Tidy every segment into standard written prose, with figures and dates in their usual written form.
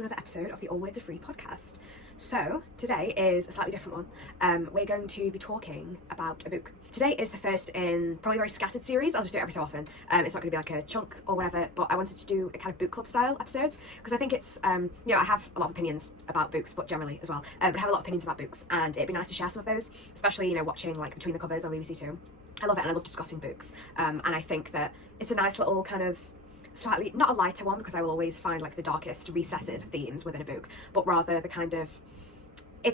to another episode of the All Words Are Free podcast. So today is a slightly different one. We're going to be talking about a book. Today is the first in probably a very scattered series. I'll just do it every so often. It's not going to be like a chunk or whatever, but I wanted to do a kind of book club style episodes because I think it's, I have a lot of opinions about books, but generally as well. But I have a lot of opinions about books, and it'd be nice to share some of those, especially, watching like Between the Covers on BBC Two. I love it, and I love discussing books. And I think that it's a nice little kind of slightly, not a lighter one, because I will always find like the darkest recesses of themes within a book, but rather the kind of, I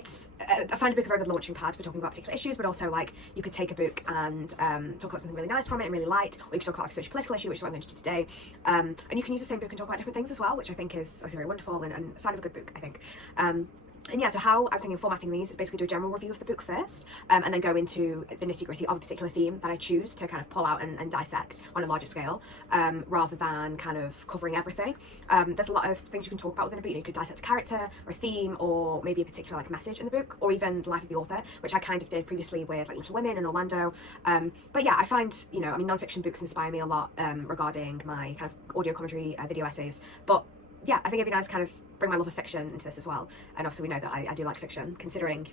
find a book a very good launching pad for talking about particular issues, but also like you could take a book and talk about something really nice from it and really light, or you could talk about like a social political issue, which is what I'm going to do today. And you can use the same book and talk about different things as well, which I think is obviously very wonderful and a sign of a good book, I think. And yeah, so how I was thinking of formatting these is basically do a general review of the book first, and then go into the nitty-gritty of a particular theme that I choose to kind of pull out and dissect on a larger scale, rather than kind of covering everything. There's a lot of things you can talk about within a book. You could dissect a character or a theme, or maybe a particular like message in the book, or even the life of the author, which I kind of did previously with like Little Women and Orlando. But yeah, I find, non-fiction books inspire me a lot regarding my kind of audio commentary video essays. But yeah, I think it'd be nice to kind of bring my love of fiction into this as well. And obviously we know that I do like fiction, considering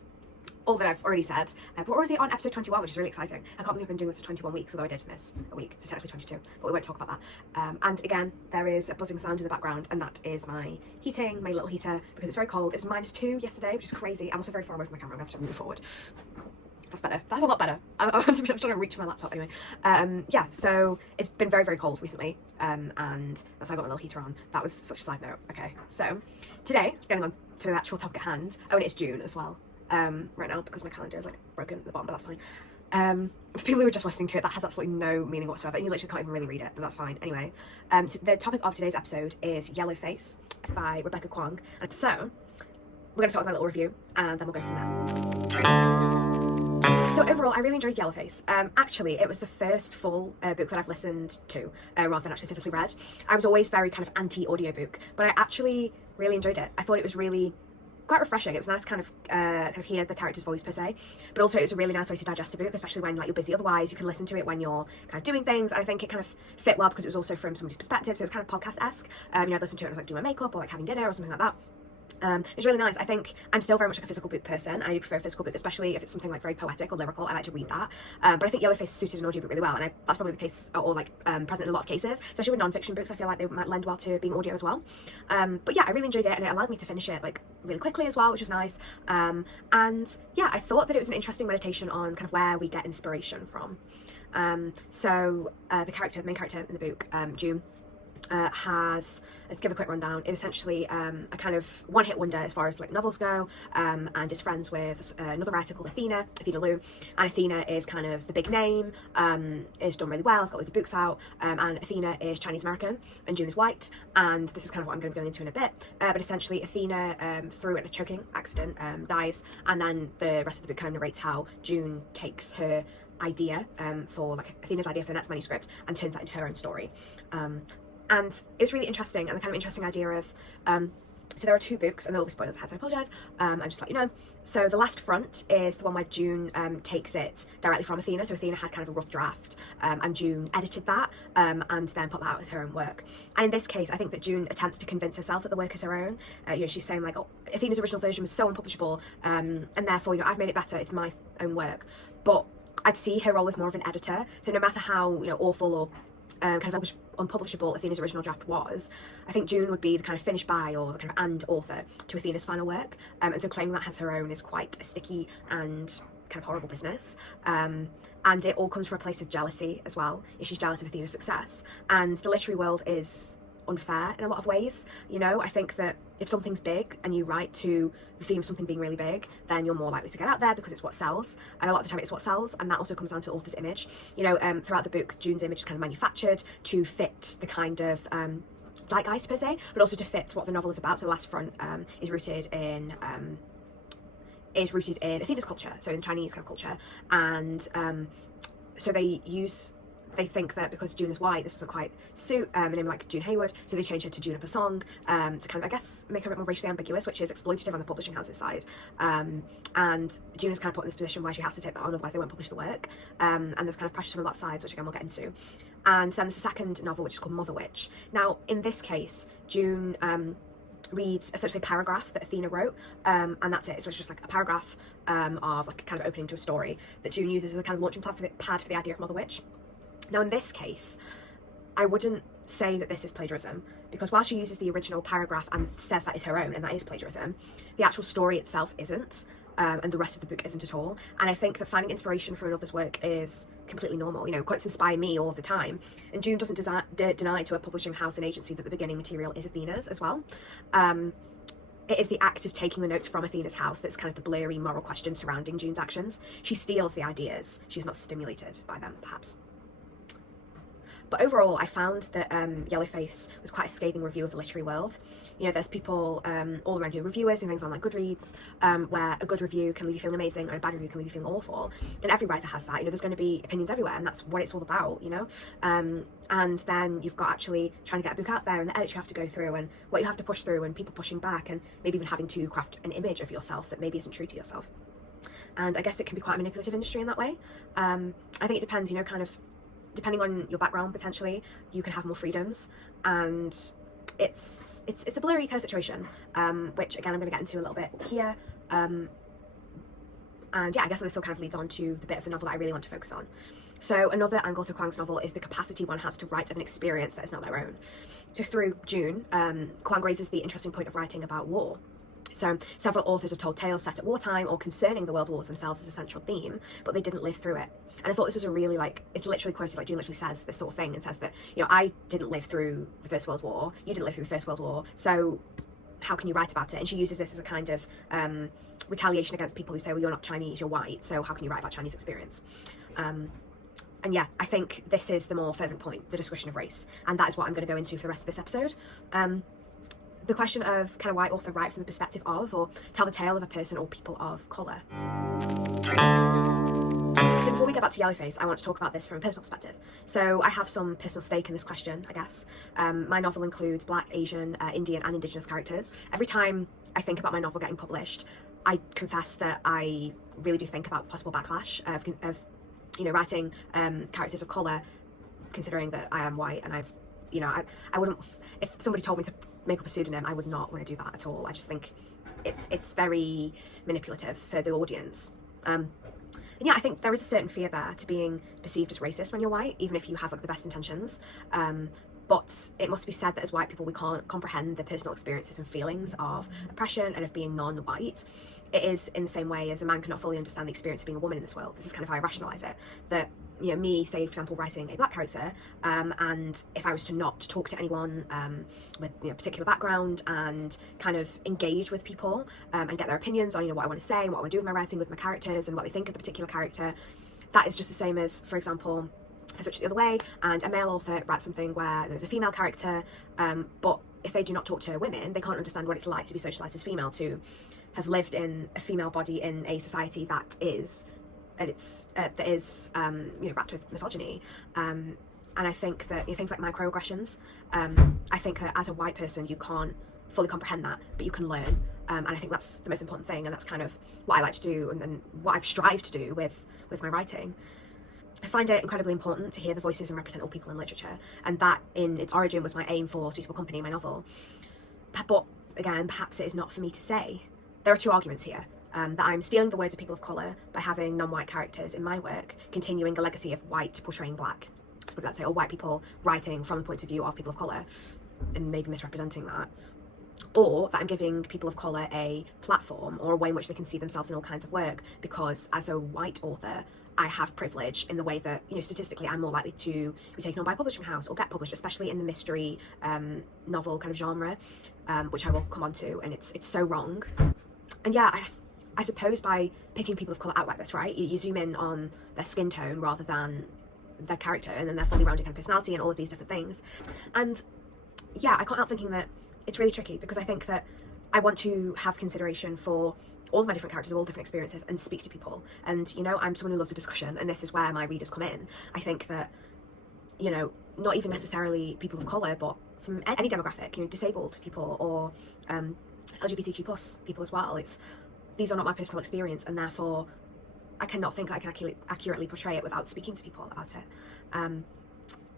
all that I've already said. But we're already on episode 21, which is really exciting. I can't believe I've been doing this for 21 weeks, although I did miss a week, so technically 22, but we won't talk about that. And again, there is a buzzing sound in the background, and that is my heating, my little heater, because it's very cold. It was -2 yesterday, which is crazy. I'm also very far away from the camera. I'm going to have to move forward. That's better. That's a lot better. I'm trying to reach my laptop anyway. Yeah, so it's been very, very cold recently, and that's why I got my little heater on. That was such a side note. Okay, so today, it's getting on to the actual topic at hand. Oh, and it's June as well, right now, because my calendar is like broken at the bottom, but that's fine. For people who are just listening to it, that has absolutely no meaning whatsoever, and you literally can't even really read it, but that's fine. Anyway, the topic of today's episode is Yellow Face. It's by Rebecca Kwong, and so we're going to start with my little review, and then we'll go from there. So overall, I really enjoyed Yellowface. Actually, it was the first full book that I've listened to, rather than actually physically read. I was always very kind of anti-audiobook, but I actually really enjoyed it. I thought it was really quite refreshing. It was nice to kind of hear the character's voice per se, but also it was a really nice way to digest a book, especially when like you're busy otherwise. You can listen to it when you're kind of doing things. And I think it kind of fit well because it was also from somebody's perspective, so it was kind of podcast-esque. I'd listen to it when I was like doing my makeup or like having dinner or something like that. It was really nice. I think I'm still very much like a physical book person. I prefer a physical book, especially if it's something like very poetic or lyrical. I like to read that. But I think Yellowface suited an audiobook really well, and that's probably the case, or like present in a lot of cases, especially with non-fiction books. I feel like they might lend well to being audio as well. But yeah, I really enjoyed it, and it allowed me to finish it like really quickly as well, which was nice. And yeah, I thought that it was an interesting meditation on kind of where we get inspiration from. So the main character in the book, June, has, let's give a quick rundown, is essentially a kind of one-hit wonder as far as like novels go, and is friends with another writer called Athena Lou, and Athena is kind of the big name, is done really well, has got loads of books out, and Athena is Chinese American and June is white, and this is kind of what I'm going to go into in a bit, but essentially Athena, through a choking accident, dies, and then the rest of the book kind of narrates how June takes her idea for like Athena's idea for the next manuscript and turns that into her own story. And it was really interesting, and the kind of interesting idea of, so there are 2 books, and there will be spoilers ahead, so I apologise, and just let you know. So the last front is the one where June takes it directly from Athena, so Athena had kind of a rough draft, and June edited that, and then put that out as her own work. And in this case, I think that June attempts to convince herself that the work is her own. She's saying like, oh, Athena's original version was so unpublishable, and therefore, I've made it better, it's my own work. But I'd see her role as more of an editor, so no matter how, awful or kind of unpublishable Athena's original draft was, I think June would be the kind of finished by, or the kind of and author to Athena's final work, and so claiming that as her own is quite a sticky and kind of horrible business, and it all comes from a place of jealousy as well. She's jealous of Athena's success, and the literary world is unfair in a lot of ways. I think that if something's big and you write to the theme of something being really big, then you're more likely to get out there because it's what sells, and a lot of the time it's what sells, and that also comes down to the author's image. Throughout the book, June's image is kind of manufactured to fit the kind of zeitgeist per se, but also to fit what the novel is about. So the last front is rooted in Athena's culture, so in Chinese kind of culture, and so they think that because June is white, this doesn't quite suit a name like June Hayward, so they change her to Juniper Song to kind of, I guess, make her a bit more racially ambiguous, which is exploitative on the publishing house's side. And June is kind of put in this position where she has to take that on, otherwise they won't publish the work. And there's kind of pressure from a lot of sides, which again we'll get into. And then there's a second novel which is called Mother Witch. Now, in this case, June reads essentially a paragraph that Athena wrote, and that's it. So it's just like a paragraph of like a kind of opening to a story that June uses as a kind of launching pad for the idea of Mother Witch. Now in this case, I wouldn't say that this is plagiarism, because while she uses the original paragraph and says that is her own and that is plagiarism, the actual story itself isn't, and the rest of the book isn't at all. And I think that finding inspiration from another's work is completely normal. You know, quotes inspire me all of the time, and June doesn't deny to a publishing house and agency that the beginning material is Athena's as well. It is the act of taking the notes from Athena's house that's kind of the blurry moral question surrounding June's actions. She steals the ideas, she's not stimulated by them, perhaps. But overall, I found that Yellowface was quite a scathing review of the literary world. You know, there's people all around, you know, reviewers and things on like Goodreads, where a good review can leave you feeling amazing and a bad review can leave you feeling awful. And every writer has that. You know, there's going to be opinions everywhere, and that's what it's all about, you know. And then you've got actually trying to get a book out there, and the edits you have to go through, and what you have to push through, and people pushing back, and maybe even having to craft an image of yourself that maybe isn't true to yourself. And I guess it can be quite a manipulative industry in that way. I think it depends, you know, kind of depending on your background, potentially you can have more freedoms, and it's a blurry kind of situation, which again I'm going to get into a little bit here. And yeah, I guess this all kind of leads on to the bit of the novel that I really want to focus on. So another angle to Kwang's novel is the capacity one has to write of an experience that is not their own. So through June, Kwang raises the interesting point of writing about war. So several authors have told tales set at wartime or concerning the world wars themselves as a central theme, but they didn't live through it. And I thought this was a really, like, it's literally quoted, like June literally says this sort of thing and says that, you know, I didn't live through the First World War, you didn't live through the First World War, so how can you write about it? And she uses this as a kind of retaliation against people who say, well, you're not Chinese, you're white, so how can you write about Chinese experience? And yeah, I think this is the more fervent point, the discussion of race, and that is what I'm going to go into for the rest of this episode. The question of, can a white author write from the perspective of, or tell the tale of a person or people of colour? So before we get back to Yellowface, I want to talk about this from a personal perspective. So I have some personal stake in this question, I guess. My novel includes Black, Asian, Indian and Indigenous characters. Every time I think about my novel getting published, I confess that I really do think about possible backlash of you know, writing characters of colour, considering that I am white, and I wouldn't, if somebody told me to make up a pseudonym, I would not want to do that at all. I just think it's very manipulative for the audience. And yeah, I think there is a certain fear there to being perceived as racist when you're white, even if you have like the best intentions. But it must be said that as white people, we can't comprehend the personal experiences and feelings of oppression and of being non-white. It is in the same way as a man cannot fully understand the experience of being a woman in this world. This is kind of how I rationalise it. That, you know, me, say, for example, writing a black character, and if I was to not talk to anyone with, you know, a particular background and kind of engage with people and get their opinions on, you know, what I want to say and what I want to do with my writing, with my characters and what they think of the particular character, that is just the same as, for example, if I switch it the other way and a male author writes something where there's a female character, but if they do not talk to women, they can't understand what it's like to be socialised as female, to have lived in a female body in a society that is you know, wrapped with misogyny. And I think that, you know, things like microaggressions, I think that as a white person you can't fully comprehend that, but you can learn, and I think that's the most important thing, and that's kind of what I like to do and what I've strived to do with my writing. I find it incredibly important to hear the voices and represent all people in literature, and that in its origin was my aim for Suitable Company, my novel. But again, perhaps it is not for me to say. There are two arguments here. That I'm stealing the words of people of colour by having non-white characters in my work, continuing a legacy of white portraying black, so let's say, or white people writing from the point of view of people of colour, and maybe misrepresenting that. Or that I'm giving people of colour a platform or a way in which they can see themselves in all kinds of work, because as a white author, I have privilege in the way that, you know, statistically I'm more likely to be taken on by a publishing house or get published, especially in the mystery novel kind of genre, which I will come on to, and it's so wrong. And yeah, I suppose by picking people of colour out like this, right, you zoom in on their skin tone rather than their character and then their fully rounded kind of personality and all of these different things. And yeah, I can't help thinking that it's really tricky, because I think that I want to have consideration for all of my different characters, all different experiences, and speak to people. And, you know, I'm someone who loves a discussion, and this is where my readers come in. I think that, you know, not even necessarily people of colour, but from any demographic, you know, disabled people or LGBTQ plus people as well. These are not my personal experience, and therefore I cannot think that I can accurately portray it without speaking to people about it.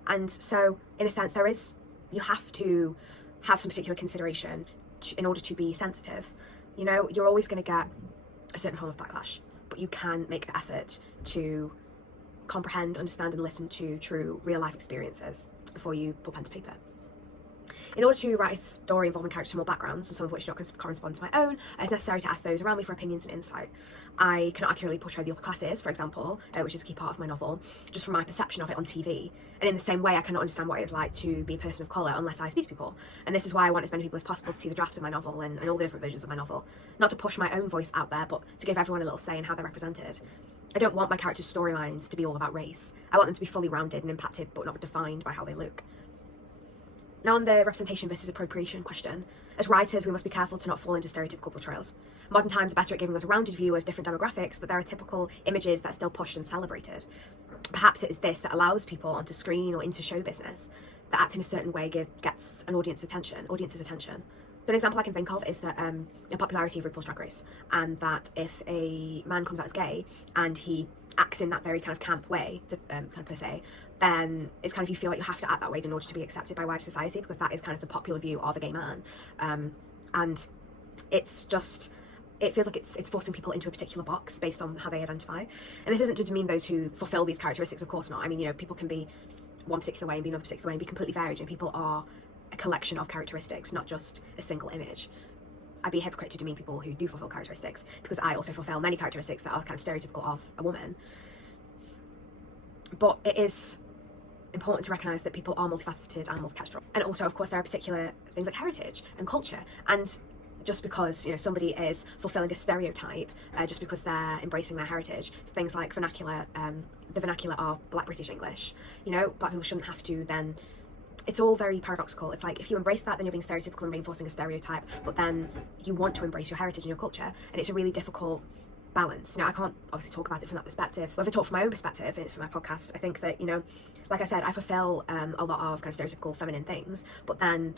And so, in a sense, you have to have some particular consideration in order to be sensitive. You know, you're always going to get a certain form of backlash, but you can make the effort to comprehend, understand and listen to true real life experiences before you put pen to paper. In order to write a story involving characters from all backgrounds, and some of which do not correspond to my own, it's necessary to ask those around me for opinions and insight. I cannot accurately portray the upper classes, for example, which is a key part of my novel, just from my perception of it on TV. And in the same way, I cannot understand what it is like to be a person of colour unless I speak to people. And this is why I want as many people as possible to see the drafts of my novel and all the different versions of my novel. Not to push my own voice out there, but to give everyone a little say in how they're represented. I don't want my characters' storylines to be all about race. I want them to be fully rounded and impacted, but not defined by how they look. Now on the representation versus appropriation question, as writers we must be careful to not fall into stereotypical portrayals. Modern times are better at giving us a rounded view of different demographics, but there are typical images that are still pushed and celebrated. Perhaps it is this that allows people onto screen or into show business that acting a certain way gets an audience's attention. So an example I can think of is that the popularity of RuPaul's Drag Race, and that if a man comes out as gay and he acts in that very kind of camp way, kind of per se, then it's kind of, you feel like you have to act that way in order to be accepted by wider society, because that is kind of the popular view of a gay man. And it's just, it feels like it's forcing people into a particular box based on how they identify. And this isn't to demean those who fulfill these characteristics, of course not. I mean, you know, people can be one particular way and be another particular way and be completely varied, and people are a collection of characteristics, not just a single image. I'd be a hypocrite to demean people who do fulfill characteristics, because I also fulfill many characteristics that are kind of stereotypical of a woman. But it is important to recognise that people are multifaceted and multicultural. And also, of course, there are particular things like heritage and culture. And just because, you know, somebody is fulfilling a stereotype, just because they're embracing their heritage, things like vernacular, the vernacular of Black British English. You know, Black people shouldn't have to then. It's all very paradoxical. It's like, if you embrace that, then you're being stereotypical and reinforcing a stereotype, but then you want to embrace your heritage and your culture, and it's a really difficult balance. Now, I can't obviously talk about it from that perspective. If I talk from my own perspective for my podcast, I think that, you know, like I said, I fulfill a lot of kind of stereotypical feminine things, but then,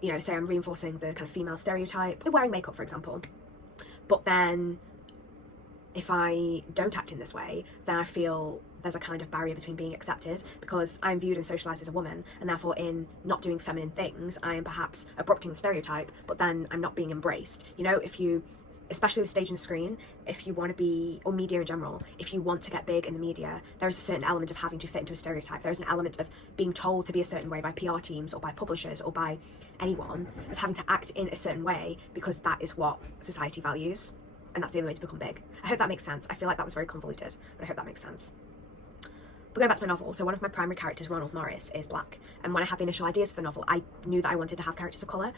you know, say I'm reinforcing the kind of female stereotype, wearing makeup, for example, but then if I don't act in this way, then I feel there's a kind of barrier between being accepted, because I'm viewed and socialised as a woman, and therefore in not doing feminine things, I am perhaps abrupting the stereotype, but then I'm not being embraced. You know, if you, especially with stage and screen, if you want to be, or media in general, if you want to get big in the media, there is a certain element of having to fit into a stereotype. There is an element of being told to be a certain way by PR teams or by publishers or by anyone, of having to act in a certain way because that is what society values, and that's the only way to become big. I hope that makes sense. I feel like that was very convoluted, but I hope that makes sense. But going back to my novel, so one of my primary characters, Ronald Morris, is black. And when I had the initial ideas for the novel, I knew that I wanted to have characters of colour,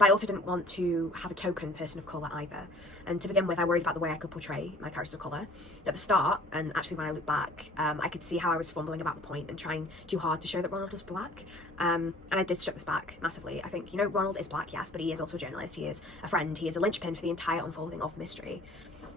but I also didn't want to have a token person of colour either. And to begin with, I worried about the way I could portray my characters of colour. At the start, and actually when I look back, I could see how I was fumbling about the point and trying too hard to show that Ronald was black. And I did strip this back massively. I think, you know, Ronald is black, yes, but he is also a journalist, he is a friend, he is a linchpin for the entire unfolding of the mystery.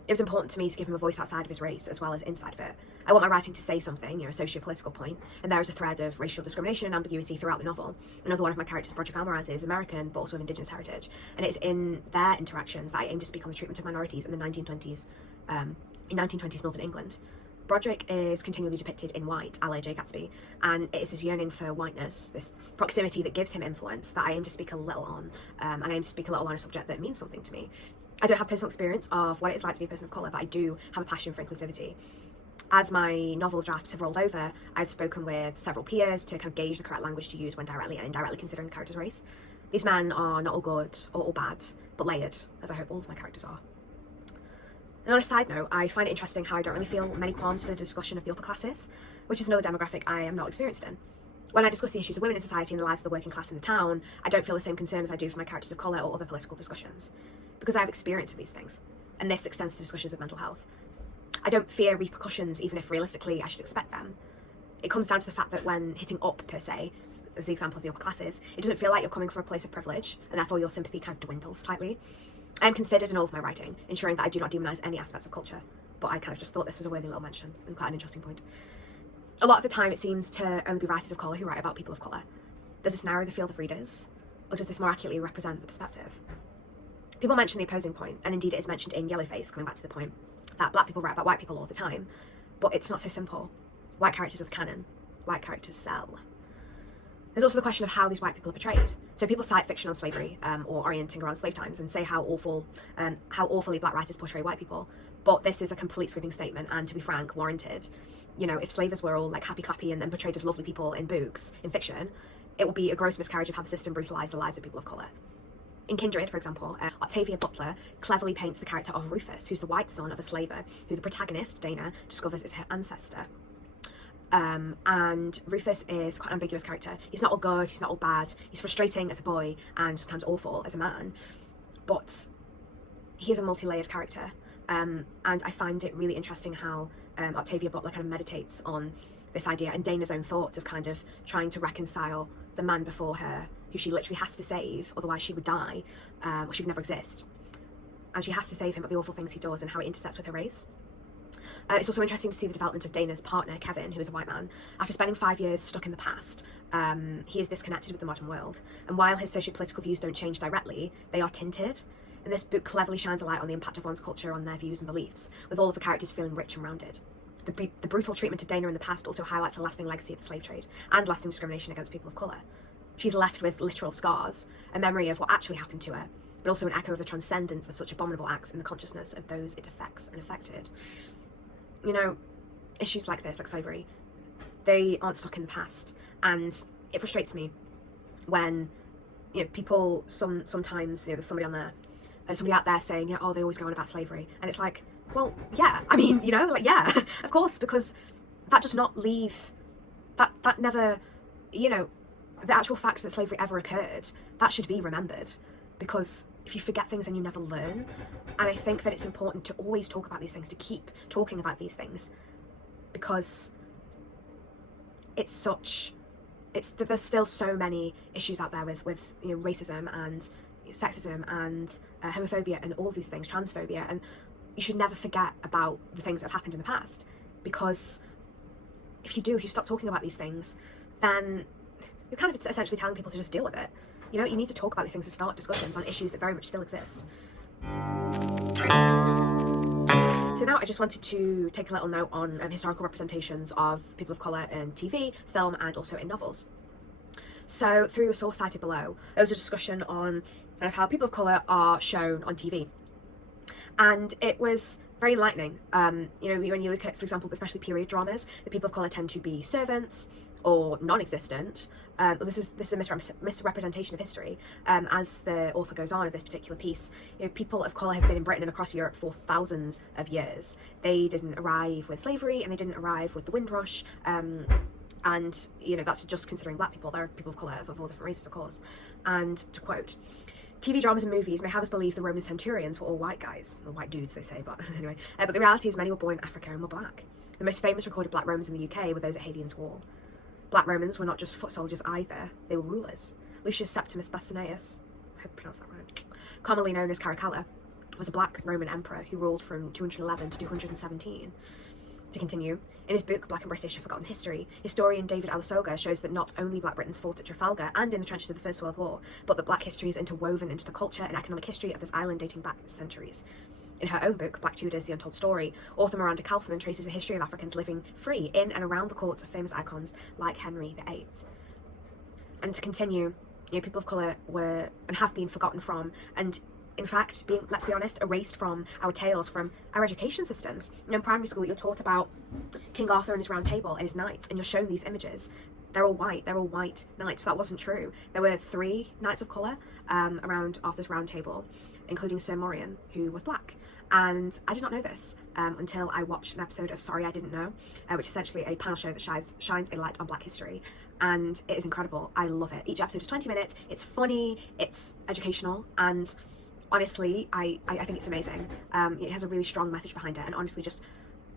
It was important to me to give him a voice outside of his race as well as inside of it. I want my writing to say something, you know, a socio-political point, and there is a thread of racial discrimination and ambiguity throughout the novel. Another one of my characters, Broderick Almaraz, is American, but also of Indigenous heritage, and it's in their interactions that I aim to speak on the treatment of minorities in the 1920s, in 1920s Northern England. Broderick is continually depicted in white, a la Jay Gatsby, and it is his yearning for whiteness, this proximity that gives him influence, that I aim to speak a little on, and I aim to speak a little on a subject that means something to me. I don't have personal experience of what it is like to be a person of colour, but I do have a passion for inclusivity. As my novel drafts have rolled over, I've spoken with several peers to kind of gauge the correct language to use when directly and indirectly considering the character's race. These men are not all good or all bad, but layered, as I hope all of my characters are. And on a side note, I find it interesting how I don't really feel many qualms for the discussion of the upper classes, which is another demographic I am not experienced in. When I discuss the issues of women in society and the lives of the working class in the town, I don't feel the same concern as I do for my characters of colour or other political discussions, because I have experience of these things, and this extends to discussions of mental health. I don't fear repercussions, even if realistically I should expect them. It comes down to the fact that when hitting up, per se, as the example of the upper classes, it doesn't feel like you're coming from a place of privilege, and therefore your sympathy kind of dwindles slightly. I am considered in all of my writing, ensuring that I do not demonise any aspects of culture, but I kind of just thought this was a worthy little mention, and quite an interesting point. A lot of the time it seems to only be writers of colour who write about people of colour. Does this narrow the field of readers, or does this more accurately represent the perspective? People mention the opposing point, and indeed it is mentioned in Yellowface, coming back to the point, that black people write about white people all the time, but it's not so simple. White characters are the canon. White characters sell. There's also the question of how these white people are portrayed. So people cite fiction on slavery or orienting around slave times and say how awfully black writers portray white people. But this is a complete sweeping statement, and to be frank, warranted. You know, if slavers were all like happy clappy and portrayed as lovely people in books, in fiction, it would be a gross miscarriage of how the system brutalised the lives of people of colour. In Kindred, for example, Octavia Butler cleverly paints the character of Rufus, who's the white son of a slaver, who the protagonist, Dana, discovers is her ancestor. And Rufus is quite an ambiguous character. He's not all good, he's not all bad, he's frustrating as a boy and sometimes awful as a man, but he is a multi-layered character. And I find it really interesting how Octavia Butler kind of meditates on this idea and Dana's own thoughts of kind of trying to reconcile the man before her, who she literally has to save, otherwise she would die, or she would never exist. And she has to save him, but the awful things he does and how it intersects with her race. It's also interesting to see the development of Dana's partner, Kevin, who is a white man. After spending 5 years stuck in the past, he is disconnected with the modern world. And while his socio-political views don't change directly, they are tinted. And this book cleverly shines a light on the impact of one's culture on their views and beliefs, with all of the characters feeling rich and rounded. The brutal treatment of Dana in the past also highlights the lasting legacy of the slave trade and lasting discrimination against people of colour. She's left with literal scars, a memory of what actually happened to her, but also an echo of the transcendence of such abominable acts in the consciousness of those it affects and affected. You know, issues like this, like slavery, they aren't stuck in the past, and it frustrates me when, you know, people sometimes, you know, there's somebody out there saying, yeah, oh, they always go on about slavery, and it's like, well, yeah, I mean, you know, like, yeah, of course, because that does not leave, that never, you know, the actual fact that slavery ever occurred, that should be remembered, because if you forget things then you never learn. And I think that it's important to always talk about these things, to keep talking about these things, because there's still so many issues out there with you know, racism and sexism and homophobia and all these things, transphobia, and you should never forget about the things that have happened in the past, because if you stop talking about these things, then you're kind of essentially telling people to just deal with it. You know, you need to talk about these things and start discussions on issues that very much still exist. So now I just wanted to take a little note on historical representations of people of colour in TV, film, and also in novels. So through a source cited below, there was a discussion on kind of how people of colour are shown on TV. And it was very enlightening. You know, when you look at, for example, especially period dramas, the people of colour tend to be servants or non-existent. This is a misrepresentation of history. As the author goes on of this particular piece, you know, people of colour have been in Britain and across Europe for thousands of years. They didn't arrive with slavery, and they didn't arrive with the Windrush. And, you know, that's just considering black people. There are people of colour of all different races, of course. And to quote, TV dramas and movies may have us believe the Roman centurions were all white guys, or white dudes they say, but anyway. But the reality is many were born in Africa and were black. The most famous recorded black Romans in the UK were those at Hadrian's Wall. Black Romans were not just foot soldiers either, they were rulers. Lucius Septimus Basileus, I hope I pronounced that right, commonly known as Caracalla, was a black Roman emperor who ruled from 211 to 217. To continue, in his book Black and British, A Forgotten History, historian David Alisoga shows that not only black Britons fought at Trafalgar and in the trenches of the First World War, but that black history is interwoven into the culture and economic history of this island dating back centuries. In her own book, Black Tudors, The Untold Story, author Miranda Kaufman traces a history of Africans living free in and around the courts of famous icons like Henry VIII. And to continue, you know, people of colour were and have been forgotten from, and in fact, let's be honest, erased from our tales, from our education systems. You know, in primary school, you're taught about King Arthur and his round table and his knights, and you're shown these images. They're all white knights, but that wasn't true. There were 3 knights of colour around Arthur's round table, including Sir Morian, who was black. And I did not know this until I watched an episode of Sorry I Didn't Know, which is essentially a panel show that shines a light on black history. And it is incredible. I love it. Each episode is 20 minutes. It's funny, it's educational, and honestly, I think it's amazing. It has a really strong message behind it, and honestly just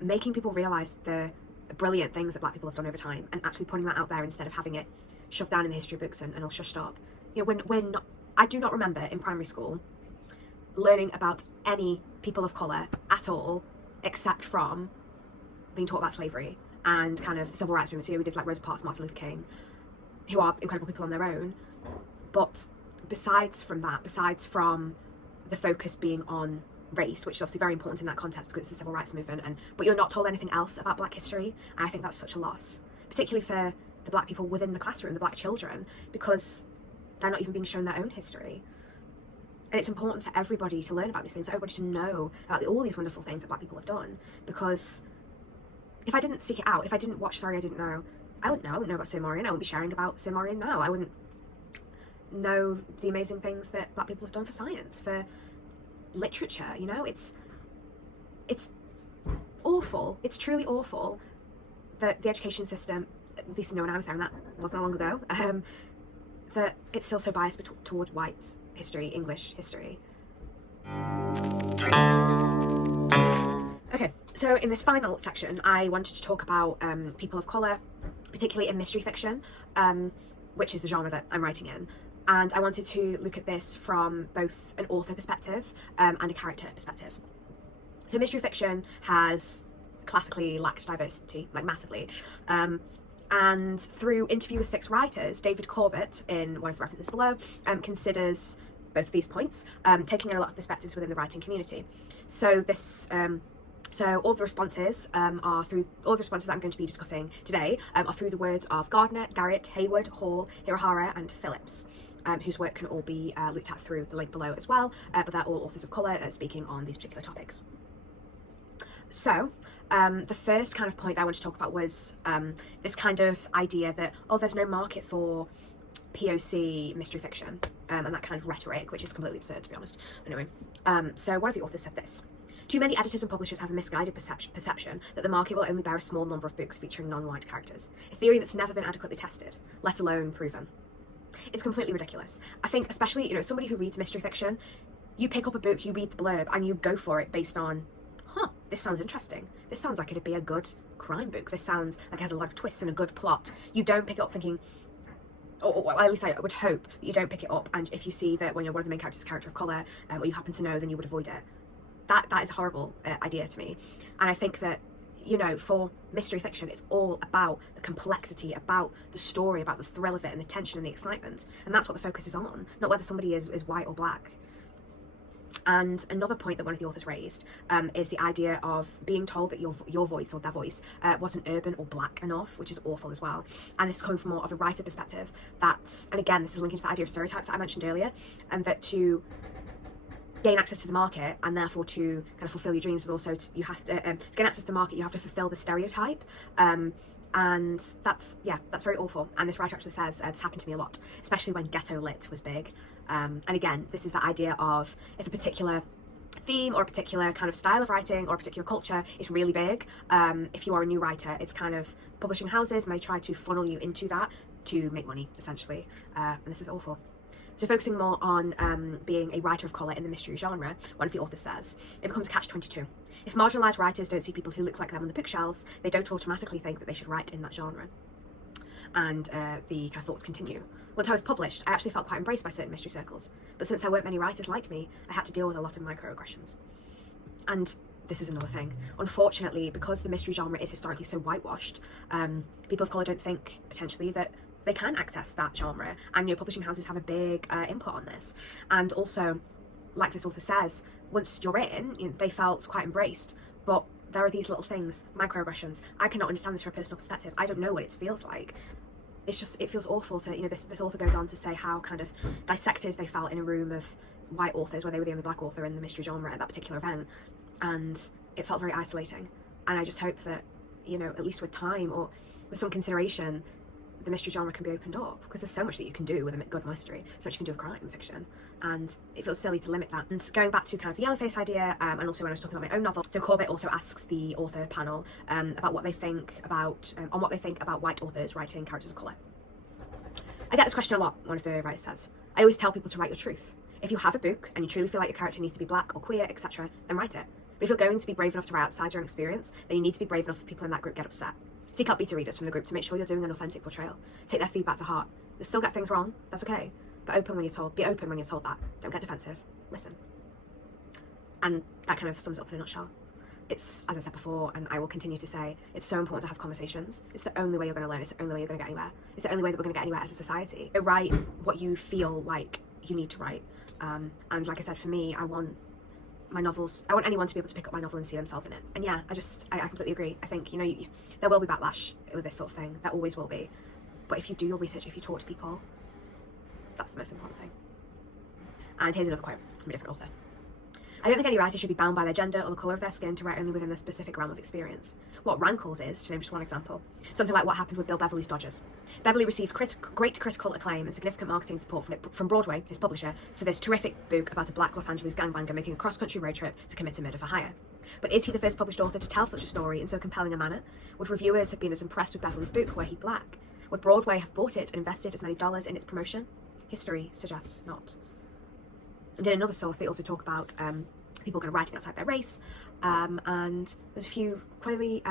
making people realise the brilliant things that black people have done over time, and actually putting that out there instead of having it shoved down in the history books and all shushed up. You know, I do not remember in primary school learning about any people of colour at all, except from being taught about slavery and kind of the civil rights movement. So we did like Rosa Parks, Martin Luther King, who are incredible people on their own. But besides from the focus being on race, which is obviously very important in that context because it's the civil rights movement, but you're not told anything else about black history, and I think that's such a loss, particularly for the black people within the classroom, the black children, because they're not even being shown their own history. And it's important for everybody to learn about these things, for everybody to know about all these wonderful things that black people have done. Because if I didn't seek it out, if I didn't watch Sorry I Didn't Know, I wouldn't know about Sir Maurian. I wouldn't be sharing about Sir Maurian now. I wouldn't know the amazing things that black people have done for science, for literature, you know? It's awful. It's truly awful that the education system, at least when I was saying that, wasn't that long ago, that it's still so biased toward white history, English history. Okay, so in this final section, I wanted to talk about people of colour, particularly in mystery fiction, which is the genre that I'm writing in. And I wanted to look at this from both an author perspective and a character perspective. So mystery fiction has classically lacked diversity, like massively. And through Interview with 6 Writers, David Corbett, in one of the references below, considers both of these points, taking in a lot of perspectives within the writing community. So this, so all the responses that I'm going to be discussing today are through the words of Gardner, Garrett, Hayward, Hall, Hirohara, and Phillips, whose work can all be looked at through the link below as well, but they're all authors of colour speaking on these particular topics. So, the first kind of point that I want to talk about was this kind of idea that, oh, there's no market for POC mystery fiction, and that kind of rhetoric, which is completely absurd, to be honest. Anyway, so one of the authors said this: "Too many editors and publishers have a misguided perception that the market will only bear a small number of books featuring non-white characters, a theory that's never been adequately tested, let alone proven. It's completely ridiculous. I think, especially, you know, somebody who reads mystery fiction, you pick up a book, you read the blurb, and you go for it based on, this sounds interesting. This sounds like it'd be a good crime book. This sounds like it has a lot of twists and a good plot. You don't pick it up thinking, or at least I would hope that you don't pick it up, and if you see that when you're one of the main characters is a character of colour, or you happen to know, then you would avoid it. That is a horrible idea to me. And I think that, you know, for mystery fiction, it's all about the complexity, about the story, about the thrill of it, and the tension and the excitement. And that's what the focus is on, not whether somebody is white or black. And another point that one of the authors raised is the idea of being told that your voice or their voice wasn't urban or black enough, which is awful as well. And this is coming from more of a writer perspective. And again, this is linking to the idea of stereotypes that I mentioned earlier, and that to gain access to the market and therefore to kind of fulfill your dreams, but also you have to gain access to the market, you have to fulfill the stereotype. And that's very awful. And this writer actually says this happened to me a lot, especially when ghetto lit was big. And again, this is the idea of if a particular theme or a particular kind of style of writing or a particular culture is really big, if you are a new writer, it's kind of publishing houses may try to funnel you into that to make money, essentially. And this is awful. So focusing more on being a writer of colour in the mystery genre, one of the authors says, it becomes a catch-22. If marginalised writers don't see people who look like them on the bookshelves, they don't automatically think that they should write in that genre. And the kind of thoughts continue. Once I was published, I actually felt quite embraced by certain mystery circles, but since there weren't many writers like me, I had to deal with a lot of microaggressions. And this is another thing. Unfortunately, because the mystery genre is historically so whitewashed, people of colour don't think, potentially, that they can access that genre, and, you know, publishing houses have a big input on this. And also, like this author says, once you're in, you know, they felt quite embraced, but there are these little things, microaggressions. I cannot understand this from a personal perspective. I don't know what it feels like. It feels awful to, you know, this author goes on to say how kind of dissected they felt in a room of white authors where they were the only black author in the mystery genre at that particular event, and it felt very isolating. And I just hope that, you know, at least with time or with some consideration, the mystery genre can be opened up, because there's so much that you can do with a good mystery, so much you can do with crime fiction, and it feels silly to limit that. And going back to kind of the yellowface idea, and also when I was talking about my own novel, so Corbett also asks the author panel about what they think about white authors writing characters of colour. I get this question a lot, one of the writers says. I always tell people to write your truth. If you have a book and you truly feel like your character needs to be black or queer, etc., then write it. But if you're going to be brave enough to write outside your own experience, then you need to be brave enough for people in that group get upset. Seek out beta readers from the group to make sure you're doing an authentic portrayal. Take their feedback to heart. You'll still get things wrong, that's okay. But be open when you're told that. Don't get defensive. Listen. And that kind of sums it up in a nutshell. It's, as I've said before, and I will continue to say, it's so important to have conversations. It's the only way you're going to learn. It's the only way you're going to get anywhere. It's the only way that we're going to get anywhere as a society. Write what you feel like you need to write. And like I said, for me, I want anyone to be able to pick up my novel and see themselves in it. And yeah, I completely agree. I think, you know, there will be backlash with this sort of thing. There always will be. But if you do your research, if you talk to people, that's the most important thing. And here's another quote from a different author. I don't think any writer should be bound by their gender or the colour of their skin to write only within their specific realm of experience. What rankles is, to name just one example, something like what happened with Bill Beverly's Dodgers. Beverly received great critical acclaim and significant marketing support from Broadway, his publisher, for this terrific book about a black Los Angeles gangbanger making a cross-country road trip to commit a murder for hire. But is he the first published author to tell such a story in so compelling a manner? Would reviewers have been as impressed with Beverly's book were he black? Would Broadway have bought it and invested as many dollars in its promotion? History suggests not. And in another source, they also talk about people kind of writing outside their race, and there's a few really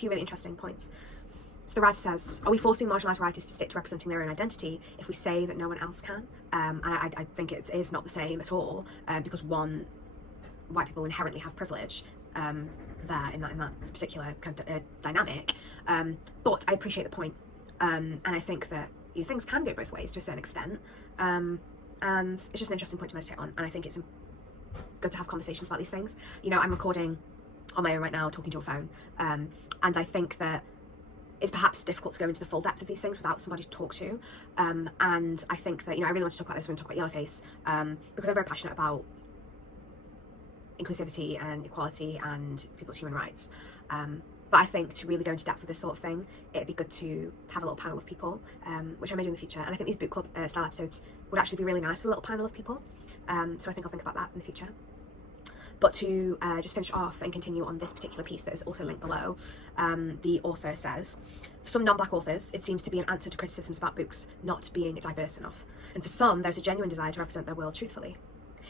interesting points. So the writer says, are we forcing marginalised writers to stick to representing their own identity if we say that no one else can? And I think it is not the same at all, because one, white people inherently have privilege there in that particular kind of dynamic, but I appreciate the point, and I think that things can go both ways to a certain extent, and it's just an interesting point to meditate on, and I think it's good to have conversations about these things. I'm recording on my own right now, talking to a phone, and I think that it's perhaps difficult to go into the full depth of these things without somebody to talk to, and I think that I really want to talk about this when we talk about Yellowface, because I'm very passionate about inclusivity and equality and people's human rights, but I think to really go into depth with this sort of thing, it'd be good to have a little panel of people, which I may do in the future, and I think these book club style episodes would actually be really nice with a little panel of people, so I think I'll think about that in the future. But to just finish off and continue on this particular piece that is also linked below, the author says, for some non-black authors, it seems to be an answer to criticisms about books not being diverse enough, and for some, there's a genuine desire to represent their world truthfully.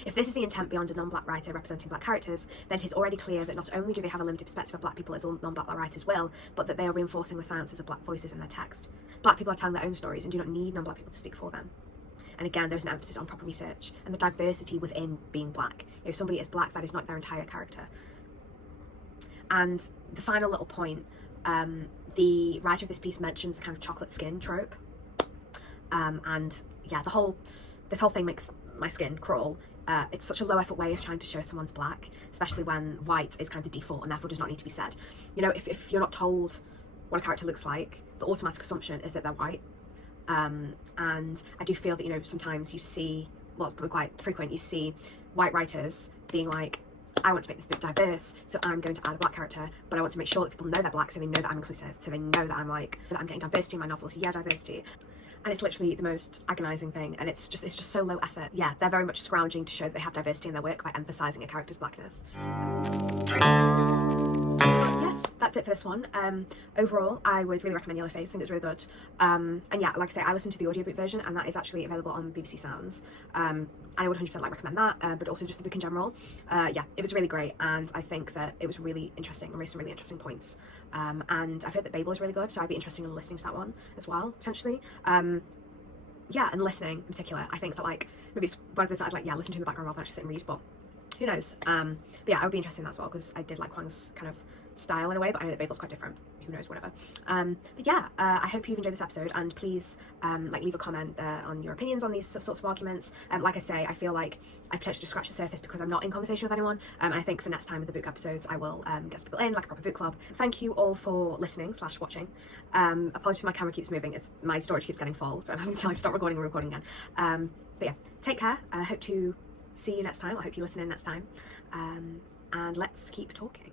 If this is the intent beyond a non-black writer representing black characters, then it is already clear that not only do they have a limited perspective of black people as all non-black writers will, but that they are reinforcing the silences of black voices in their text. Black people are telling their own stories and do not need non-black people to speak for them. And again, there's an emphasis on proper research and the diversity within being black. If somebody is black, that is not their entire character. And the final little point, the writer of this piece mentions the kind of chocolate skin trope. And yeah, this whole thing makes my skin crawl. It's such a low effort way of trying to show someone's black, especially when white is kind of the default and therefore does not need to be said. If you're not told what a character looks like, the automatic assumption is that they're white. And I do feel that, sometimes you see, well, quite frequent, you see white writers being like, I want to make this book diverse, so I'm going to add a black character, but I want to make sure that people know they're black, so they know that I'm inclusive, so they know that I'm getting diversity in my novels. Yeah, diversity. And it's literally the most agonising thing, and it's just so low effort. Yeah, they're very much scrounging to show that they have diversity in their work by emphasising a character's blackness. Yes, that's it for this one. Overall, I would really recommend Yellowface. I think it was really good. And yeah, like I say, I listened to the audiobook version, and that is actually available on BBC Sounds. And I would 100% recommend that, but also just the book in general. Yeah, it was really great, and I think that it was really interesting and raised some really interesting points. And I've heard that Babel is really good, so I'd be interested in listening to that one as well, potentially. Yeah, and listening in particular. I think that maybe it's one of those that I'd listen to in the background rather than actually sit and read, but who knows. But yeah, I would be interested in that as well, because I did like Huang's kind of style in a way, but I know that Babel's quite different. Who knows, whatever. But yeah, I hope you've enjoyed this episode, and please leave a comment on your opinions on these sorts of arguments. Like I say, I feel like I potentially just scratched the surface because I'm not in conversation with anyone, and I think for next time with the book episodes I will get some people in, like a proper book club. Thank you all for listening / watching. Apologies if my camera keeps moving, my storage keeps getting full, so I'm having to stop recording and recording again. But yeah, take care. I hope to see you next time. I hope you listen in next time, and let's keep talking.